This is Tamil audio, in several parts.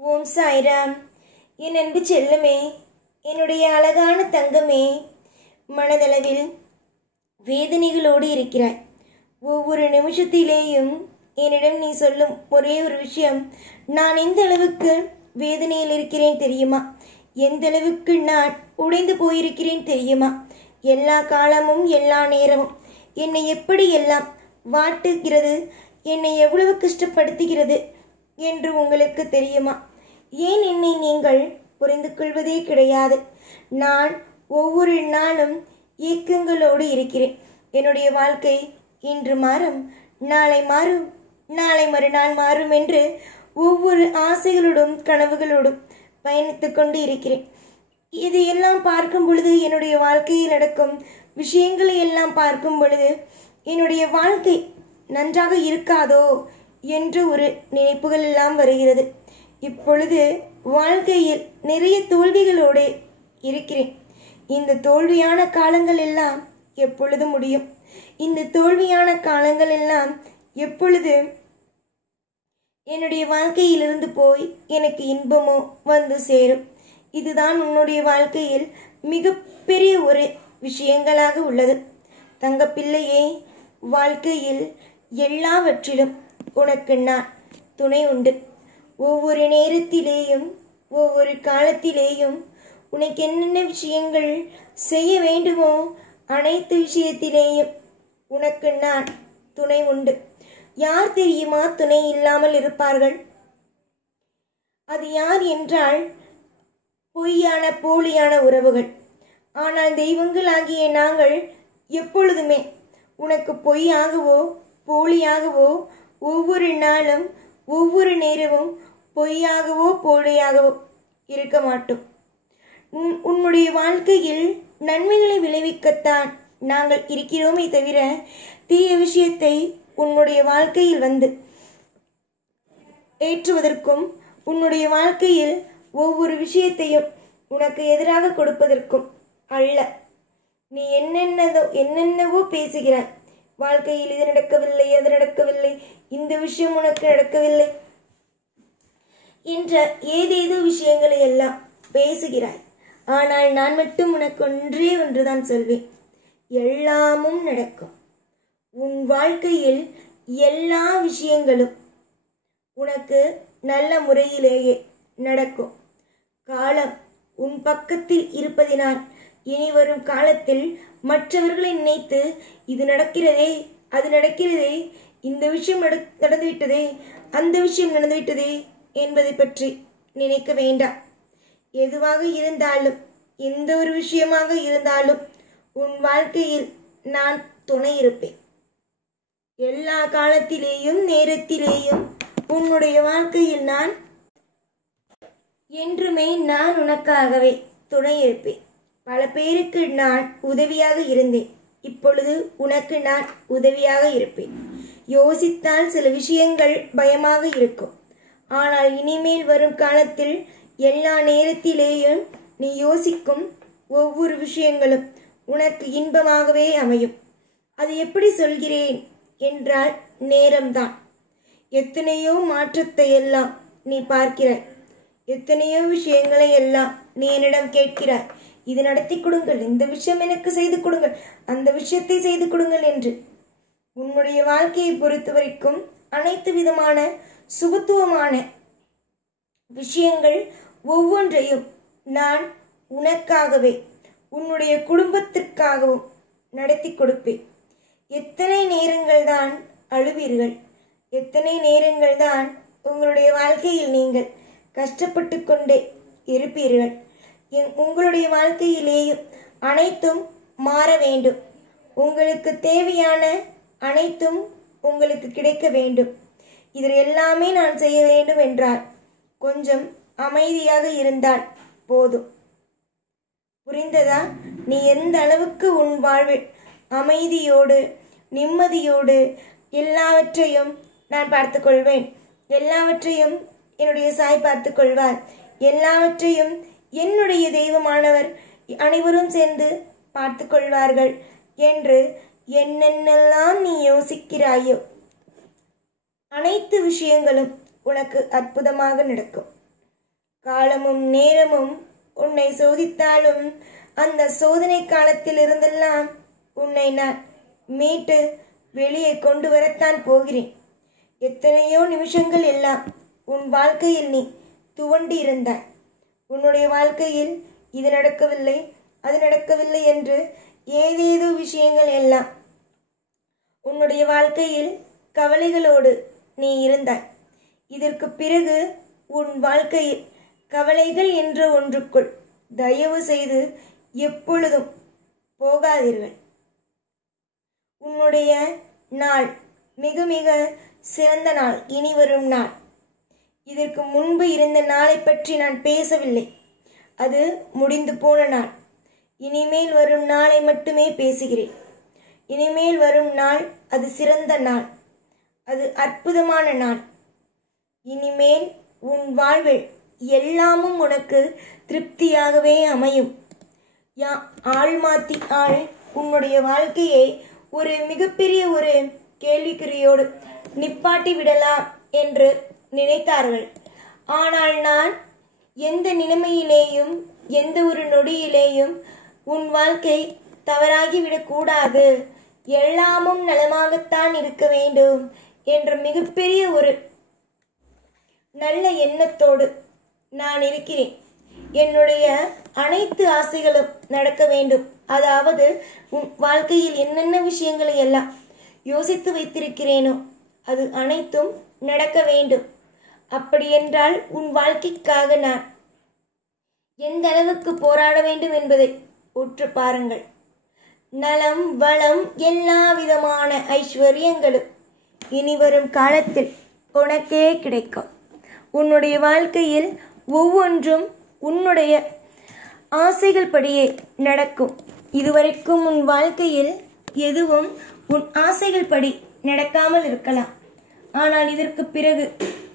ஓம் சாய்ராம். என் அன்பு செல்லமே, என்னுடைய அழகான தங்கமே, மனதளவில் வேதனைகளோடு இருக்கிறாய். ஒவ்வொரு நிமிஷத்திலேயும் என்னிடம் நீ சொல்லும் ஒரே ஒரு விஷயம், நான் எந்த அளவுக்கு வேதனையில் இருக்கிறேன் தெரியுமா? எந்த அளவுக்கு நான் உடைந்து போயிருக்கிறேன் தெரியுமா? எல்லா காலமும் எல்லா நேரமும் என்னை எப்படி எல்லாம் வாட்டுகிறது, என்னை எவ்வளவு கஷ்டப்படுத்துகிறது என்று உங்களுக்கு தெரியுமா? ஏன் என்னை நீங்கள் புரிந்து கொள்வதே கிடையாது? நான் ஒவ்வொரு நாளும் ஏக்கங்களோடு இருக்கிறேன். என்னுடைய வாழ்க்கை இன்று மாறும், நாளை மாறும், நாளை மறுநாள் மாறும் என்று ஒவ்வொரு ஆசைகளோடும் கனவுகளோடும் பயணித்து கொண்டு இருக்கிறேன். இதையெல்லாம் பார்க்கும் பொழுது, என்னுடைய வாழ்க்கையில் நடக்கும் விஷயங்களை எல்லாம் பார்க்கும் பொழுது, என்னுடைய வாழ்க்கை நன்றாக இருக்காதோ என்று ஒரு நினைப்புகள் எல்லாம் வருகிறது. இப்பொழுது வாழ்க்கையில் நிறைய தோல்விகளோடு இருக்கிறேன். இந்த தோல்வியான காலங்கள் எல்லாம் எப்பொழுது முடியும்? இந்த தோல்வியான காலங்கள் எல்லாம் எப்பொழுது என்னுடைய வாழ்க்கையிலிருந்து போய் எனக்கு இன்பமோ வந்து சேரும்? இதுதான் உன்னுடைய வாழ்க்கையில் மிகப்பெரிய ஒரு விஷயங்களாக உள்ளது. தங்கப்பிள்ளையே, வாழ்க்கையில் எல்லாவற்றிலும் உனக்கு நான் துணை உண்டு. ஒவ்வொரு நேரத்திலேயும் ஒவ்வொரு காலத்திலேயும் உனக்கு என்னென்ன விஷயங்கள் செய்ய வேண்டுமோ அனைத்து விஷயத்திலேயும் உனக்கு நான் துணை உண்டு. யார் தெரியுமா துணை இல்லாமல் இருப்பார்கள்? அது யார் என்றால் பொய்யான போலியான உறவுகள். ஆனால் தெய்வங்களாகிய நாங்கள் எப்பொழுதுமே உனக்கு பொய்யாகவோ போலியாகவோ ஒவ்வொரு நாளும் ஒவ்வொரு நேரமும் பொய்யாகவோ போலியாகவோ இருக்க மாட்டோம். உன்னுடைய வாழ்க்கையில் நன்மைகளை விளைவிக்கத்தான் நாங்கள் இருக்கிறோமே தவிர தீய விஷயத்தை உன்னுடைய வாழ்க்கையில் வந்து ஏற்றுவதற்கும் உன்னுடைய வாழ்க்கையில் ஒவ்வொரு விஷயத்தையும் உனக்கு எதிராக கொடுப்பதற்கும் அல்ல. நீ என்னென்னவோ பேசுகிறாய். வாழ்க்கையில் இது நடக்கவில்லை, அது நடக்கவில்லை, இந்த விஷயம் உனக்கு நடக்கவில்லை என்ற ஏதேதோ விஷயங்களை எல்லாம் பேசுகிறாய். ஆனால் நான் மட்டும் உனக்கு ஒன்றே ஒன்றுதான் சொல்வேன், எல்லாமும் நடக்கும். உன் வாழ்க்கையில் எல்லா விஷயங்களும் உனக்கு நல்ல முறையிலேயே நடக்கும். காலம் உன் பக்கத்தில் இருப்பதினால் இனி வரும் காலத்தில் மற்றவர்களை நினைத்து இது நடக்கிறதே, அது நடக்கிறதே, இந்த விஷயம் நடந்துவிட்டதே, அந்த விஷயம் நடந்துவிட்டதே என்பதை பற்றி நினைக்க வேண்டாம். எதுவாக இருந்தாலும், எந்த ஒரு விஷயமாக இருந்தாலும் உன் வாழ்க்கையில் நான் துணை இருப்பேன். எல்லா காலத்திலேயும் நேரத்திலேயும் உன்னுடைய வாழ்க்கையில் நான் என்றுமே நான் உனக்காகவே துணை இருப்பேன். பல பேருக்கு நான் உதவியாக இருந்தேன். இப்பொழுது உனக்கு நான் உதவியாக இருப்பேன். யோசித்தால் சில விஷயங்கள் பயமாக இருக்கும். ஆனால் இனிமேல் வரும் காலத்தில் எல்லா நேரத்திலேயும் நீ யோசிக்கும் ஒவ்வொரு விஷயங்களும் உனக்கு இன்பமாகவே அமையும். அது எப்படி சொல்கிறேன் என்றால் நேரம்தான். எத்தனையோ மாற்றத்தை எல்லாம் நீ பார்க்கிறாய். எத்தனையோ விஷயங்களை எல்லாம் நீ என்னிடம் கேட்கிறாய். இது நடத்தி கொடுங்கள், இந்த விஷயம் எனக்கு செய்து கொடுங்கள், அந்த விஷயத்தை செய்து கொடுங்கள் என்று. உன்னுடைய வாழ்க்கையை பொறுத்த வரைக்கும் அனைத்து விதமான சுபத்துவமான விஷயங்கள் ஒவ்வொன்றையும் நான் உனக்காகவே உன்னுடைய குடும்பத்திற்காகவும் நடத்தி கொடுப்பேன். எத்தனை நேரங்கள் தான் அழுவீர்கள், எத்தனை நேரங்கள் தான் உங்களுடைய வாழ்க்கையில் நீங்கள் கஷ்டப்பட்டு கொண்டே இருப்பீர்கள். உங்களுடைய வாழ்க்கையிலேயும் அனைத்தும் மாற வேண்டும். உங்களுக்கு தேவையான அனைத்தும் உங்களுக்கு கிடைக்க வேண்டும். இதில் எல்லாமே நான் செய்ய வேண்டும் என்றால் கொஞ்சம் அமைதியாக இருந்தால் போதும். புரிந்ததா? நீ எந்த அளவுக்கு உன் வாழ்வில் அமைதியோடு நிம்மதியோடு எல்லாவற்றையும் நான் பார்த்து கொள்வேன், எல்லாவற்றையும் என்னுடைய சாய் பார்த்து கொள்வார், எல்லாவற்றையும் என்னுடைய தெய்வமானவர் அனைவரும் சேர்ந்து பார்த்து கொள்வார்கள் என்று என்னென்னலாம் நீ யோசிக்கிறாயோ அனைத்து விஷயங்களும் உனக்கு அற்புதமாக நடக்கும். காலமும் நேரமும் உன்னை சோதித்தாலும் அந்த சோதனை காலத்தில் இருந்தெல்லாம் உன்னை நான் மீட்டு வெளியே கொண்டு வரத்தான் போகிறேன். எத்தனையோ நிமிஷங்கள் எல்லாம் உன் வாழ்க்கையில் நீ துவண்டி இருந்தாய். உன்னுடைய வாழ்க்கையில் இது நடக்கவில்லை, அது நடக்கவில்லை என்று ஏதேதோ விஷயங்கள் எல்லாம் உன்னுடைய வாழ்க்கையில் கவலைகளோடு நீ இருந்தாய். இதற்கு பிறகு உன் வாழ்க்கையில் கவலைகள் என்ற ஒன்றுக்குள் தயவு செய்து எப்பொழுதும் போகாதீர்கள். உன்னுடைய நாள் மிக மிக சிறந்த நாள், இனி வரும் நாள். இதற்கு முன்பு இருந்த நாளை பற்றி நான் பேசவில்லை, அது முடிந்து போன நாள். இனிமேல் வரும் நாளை மட்டுமே பேசுகிறேன். இனிமேல் வரும் நாள் அது சிறந்த நாள், அது அற்புதமான நாள். இனிமேல் உன் வாழ்வில் எல்லாமும் உனக்கு திருப்தியாகவே அமையும். ஆள் மாத்தி ஆள் உன்னுடைய வாழ்க்கையை ஒரு மிகப்பெரிய ஒரு கேள்விக்குறியோடு நிப்பாட்டி விடலாம் என்று நினைத்தார்கள். ஆனால் நான் எந்த நிலைமையிலேயும் எந்த ஒரு நொடியிலேயும் உன் வாழ்க்கை தவறாகிவிடக்கூடாது, எல்லாமும் நலமாகத்தான் இருக்க வேண்டும் என்ற மிகப்பெரிய ஒரு நல்ல எண்ணத்தோடு நான் இருக்கிறேன். என்னுடைய அனைத்து ஆசைகளும் நடக்க வேண்டும். அதாவது உன் வாழ்க்கையில் என்னென்ன விஷயங்களை எல்லாம் யோசித்து வைத்திருக்கிறேனோ அது அனைத்தும் நடக்க வேண்டும். அப்படி என்றால் உன் வாழ்க்கைக்காக நான் எந்த அளவுக்கு போராட வேண்டும் என்பதை உற்று பாருங்கள். நலம் வளம் எல்லா விதமான ஐஸ்வர்யங்களும் இனி வரும் காலத்தில் உனக்கே கிடைக்கும். உன்னுடைய வாழ்க்கையில் ஒவ்வொன்றும் உன்னுடைய ஆசைகள் படியே நடக்கும். இதுவரைக்கும் உன் வாழ்க்கையில் எதுவும் உன் ஆசைகள் படி நடக்காமல் இருக்கலாம். ஆனால் இதற்கு பிறகு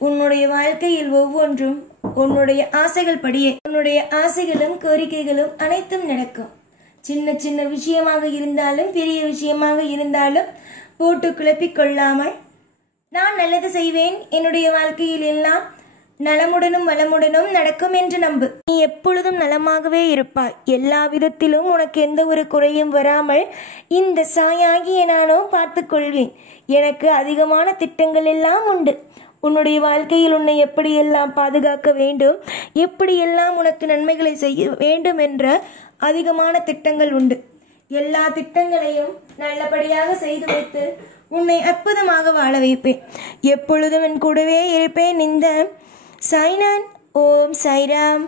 உன்னுடைய வாழ்க்கையில் ஒவ்வொன்றும் உன்னுடைய ஆசைகள் படியே, உன்னுடைய ஆசைகளும் கோரிக்கைகளும் அனைத்தும் நடக்கும். சின்ன சின்ன விஷயமாக இருந்தாலும் பெரிய விஷயமாக இருந்தாலும் போட்டு குழப்பிக் கொள்ளாமல் நான் நல்லது செய்வேன், என்னுடைய வாழ்க்கையில் எல்லாம் நலமுடனும் வளமுடனும் நடக்கும் என்று நம்பு. நீ எப்பொழுதும் நலமாகவே இருப்பாய். எல்லா விதத்திலும் உனக்கு எந்த ஒரு குறையும் வராமல் இந்த சாயாகிய நானோ பார்த்து கொள்வேன். எனக்கு அதிகமான திட்டங்கள் எல்லாம் உண்டு. உன்னுடைய வாழ்க்கையில் உன்னை எப்படியெல்லாம் பாதுகாக்க வேண்டும், எப்படியெல்லாம் உனக்கு நன்மைகளை செய்ய வேண்டும் என்ற அதிகமான திட்டங்கள் உண்டு. எல்லா திட்டங்களையும் நல்லபடியாக செய்து வைத்து உன்னை அற்புதமாக வாழ வைப்பேன். எப்பொழுதும் என் கூடவே இருப்பேன். இந்த சாய்நான். ஓம் சாய்ராம்.